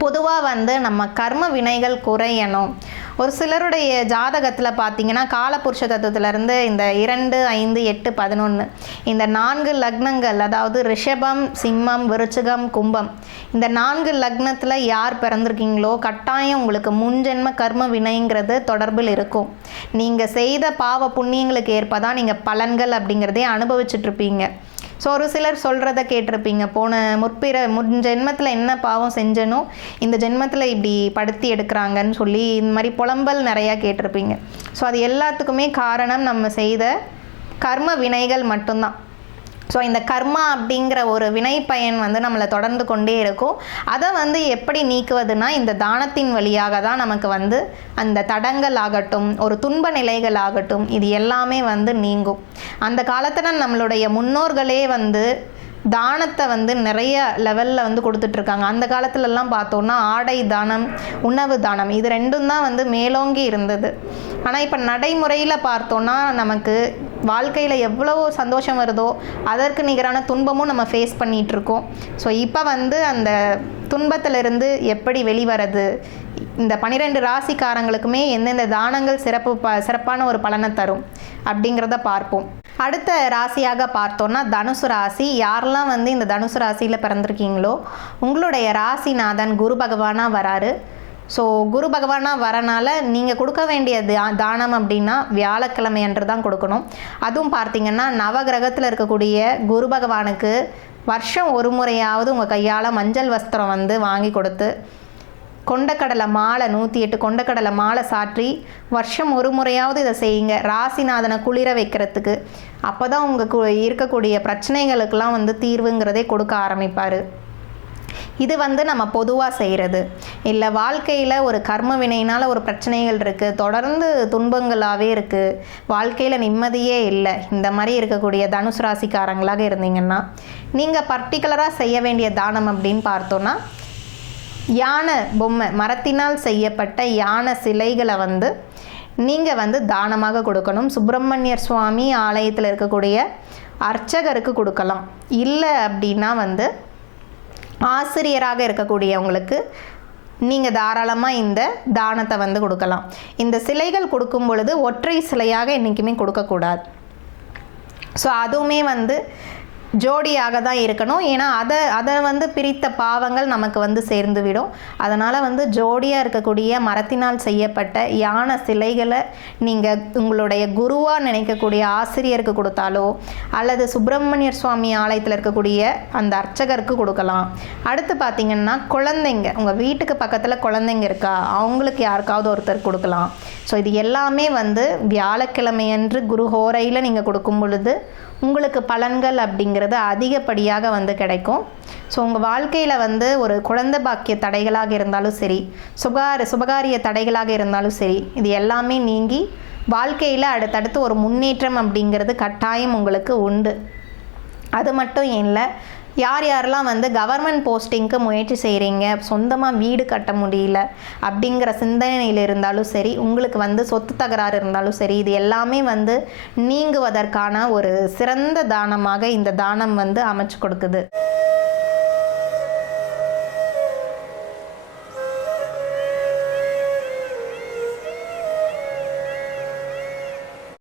பொதுவாக வந்து நம்ம கர்ம வினைகள் குறையணும். ஒரு சிலருடைய ஜாதகத்தில் பார்த்தீங்கன்னா காலபுருஷ தத்துவத்திலேருந்து இந்த இரண்டு ஐந்து எட்டு பதினொன்று இந்த நான்கு லக்னங்கள் அதாவது ரிஷபம் சிம்மம் விருச்சிகம் கும்பம் இந்த நான்கு லக்னத்தில் யார் பிறந்திருக்கீங்களோ கட்டாயம் உங்களுக்கு முன்ஜென்ம கர்ம வினைங்கிறது தொடர்பில் இருக்கும். நீங்கள் செய்த பாவ புண்ணியங்களுக்கு ஏற்ப தான் நீங்கள் பலன்கள் அப்படிங்கிறதே அனுபவிச்சுட்ருப்பீங்க ஸோ ஒரு சிலர் சொல்கிறத கேட்டிருப்பீங்க. போன முற்பிற முன் ஜென்மத்தில் என்ன பாவம் செஞ்சனோ இந்த ஜென்மத்தில் இப்படி படுத்தி எடுக்கிறாங்கன்னு சொல்லி இந்த மாதிரி புலம்பல் நிறையா கேட்டிருப்பீங்க. ஸோ அது எல்லாத்துக்குமே காரணம் நம்ம செய்த கர்ம வினைகள் மட்டும்தான். ஸோ இந்த கர்மா அப்படிங்கிற ஒரு வினை பயன் வந்து நம்மளை தொடர்ந்து கொண்டே இருக்கும். அதை வந்து எப்படி நீக்குவதுனா இந்த தானத்தின் வழியாக தான் நமக்கு வந்து அந்த தடங்கள் ஆகட்டும் ஒரு துன்ப நிலைகள் ஆகட்டும் இது எல்லாமே வந்து நீங்கும். அந்த காலத்தில் நம்மளுடைய முன்னோர்களே வந்து தானத்தை வந்து நிறைய லெவலில் வந்து கொடுத்துட்ருக்காங்க. அந்த காலத்துலலாம் பார்த்தோன்னா ஆடை தானம் உணவு தானம் இது ரெண்டும் தான் வந்து மேலோங்கி இருந்தது. ஆனால் இப்போ நடைமுறையில் பார்த்தோன்னா நமக்கு வாழ்க்கையில் எவ்வளோ சந்தோஷம் வருதோ அதற்கு நிகரான துன்பமும் நம்ம ஃபேஸ் பண்ணிகிட்ருக்கோம் ஸோ இப்போ வந்து அந்த துன்பத்திலிருந்து எப்படி வெளிவரது? இந்த பன்னிரெண்டு ராசிக்காரங்களுக்குமே எந்தெந்த தானங்கள் சிறப்பு ப சிறப்பான ஒரு பலனை தரும்? அப்படிங்கிறத பார்ப்போம். அடுத்த ராசியாக பார்த்தோன்னா தனுசு ராசி. யாரெல்லாம் வந்து இந்த தனுசு ராசியில் பிறந்திருக்கீங்களோ உங்களுடைய ராசிநாதன் குரு பகவானாக வராரு. ஸோ குரு பகவானாக வரனால நீங்கள் கொடுக்க வேண்டிய தா தானம் அப்படின்னா வியாழக்கிழமை என்று தான் கொடுக்கணும். அதுவும் பார்த்தீங்கன்னா நவகிரகத்தில் இருக்கக்கூடிய குரு பகவானுக்கு வருஷம் ஒரு முறையாவது உங்கள் கையால் மஞ்சள் வஸ்திரம் வந்து வாங்கி கொடுத்து கொண்டக்கடலை மாலை நூற்றி எட்டு கொண்டக்கடலை மாலை சாற்றி வருஷம் ஒரு முறையாவது இதை செய்யுங்க. ராசிநாதனை குளிர வைக்கிறதுக்கு. அப்போ தான் உங்கள் இருக்கக்கூடிய பிரச்சனைகளுக்கெல்லாம் வந்து தீர்வுங்கிறதே கொடுக்க ஆரம்பிப்பார். இது வந்து நம்ம பொதுவாக செய்கிறது இல்லை வாழ்க்கையில் ஒரு கர்ம வினையினால் ஒரு பிரச்சனைகள் இருக்குது தொடர்ந்து துன்பங்களாகவே இருக்குது வாழ்க்கையில் நிம்மதியே இல்லை. இந்த மாதிரி இருக்கக்கூடிய தனுசு ராசிக்காரங்களாக இருந்தீங்கன்னா நீங்கள் பர்டிகுலராக செய்ய வேண்டிய தானம் அப்படின்னு பார்த்தோன்னா யானை பொம்மை மரத்தினால் செய்யப்பட்ட யானை சிலைகளை வந்து நீங்கள் வந்து தானமாக கொடுக்கணும். சுப்பிரமணியர் சுவாமி ஆலயத்தில் இருக்கக்கூடிய அர்ச்சகருக்கு கொடுக்கலாம். இல்லை அப்படின்னா வந்து ஆசிரியராக இருக்கக்கூடியவங்களுக்கு நீங்கள் தாராளமாக இந்த தானத்தை வந்து கொடுக்கலாம். இந்த சிலைகள் கொடுக்கும் பொழுது ஒற்றை சிலையாக என்றைக்குமே கொடுக்கக்கூடாது. ஸோ அதுவுமே வந்து ஜோடியாக தான் இருக்கணும். ஏன்னா அதை அதை வந்து பிரித்த பாவங்கள் நமக்கு வந்து சேர்ந்து விடும் அதனால் வந்து ஜோடியாக இருக்கக்கூடிய மரத்தினால் செய்யப்பட்ட யானை சிலைகளை நீங்கள் உங்களுடைய குருவாக நினைக்கக்கூடிய ஆசிரியருக்கு கொடுத்தாலோ அல்லது சுப்பிரமணியர் சுவாமி ஆலயத்தில் இருக்கக்கூடிய அந்த அர்ச்சகருக்கு கொடுக்கலாம். அடுத்து பார்த்திங்கன்னா குழந்தைங்க. உங்கள் வீட்டுக்கு பக்கத்தில் குழந்தைங்க இருக்கா? அவங்களுக்கு யாருக்காவது ஒருத்தர் கொடுக்கலாம். ஸோ இது எல்லாமே வந்து வியாழக்கிழமையன்று குரு ஹோரையில் நீங்கள் கொடுக்கும் பொழுது உங்களுக்கு பலன்கள் அப்படிங்கிறது அதிகப்படியாக வந்து கிடைக்கும். ஸோ உங்கள் வாழ்க்கையில் வந்து ஒரு குழந்தை பாக்கிய தடைகளாக இருந்தாலும் சரி சுகார சுபகாரிய தடைகளாக இருந்தாலும் சரி இது எல்லாமே நீங்கி வாழ்க்கையில் அடுத்தடுத்து ஒரு முன்னேற்றம் அப்படிங்கிறது கட்டாயம் உங்களுக்கு உண்டு. அது மட்டும் இல்லை யார் யாரெல்லாம் வந்து கவர்மெண்ட் போஸ்டிங்க்கு முயற்சி செய்கிறீங்க சொந்தமாக வீடு கட்ட முடியல அப்படிங்கிற சிந்தனையில் இருந்தாலும் சரி உங்களுக்கு வந்து சொத்து தகராறு இருந்தாலும் சரி இது எல்லாமே வந்து நீங்குவதற்கான ஒரு சிறந்த தானமாக இந்த தானம் வந்து அமைச்சு கொடுக்குது.